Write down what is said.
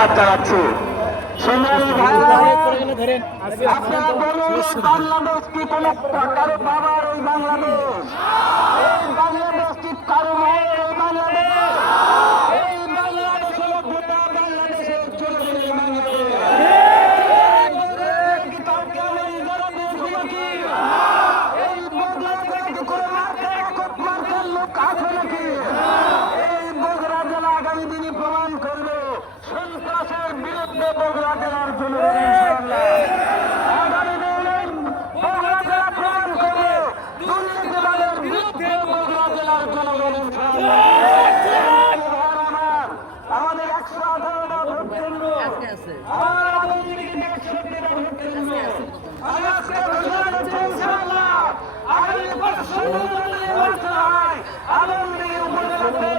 ধন্যবাদ জানাচ্ছি ভাইরা আপনারা বলুন বাংলাদেশ কি কোন কারও বাবার ওই বাংলাদেশ? আমার, আমাদের একশো আঠারোটা ভোট কেন্দ্র আর আমাদের একষট্টিটা ভোট কেন্দ্র আজকে ঘোষণা করছি ইনশাআল্লাহ আগামী পাঁচশো নির্বাচন আলমগীর উপজেলাতে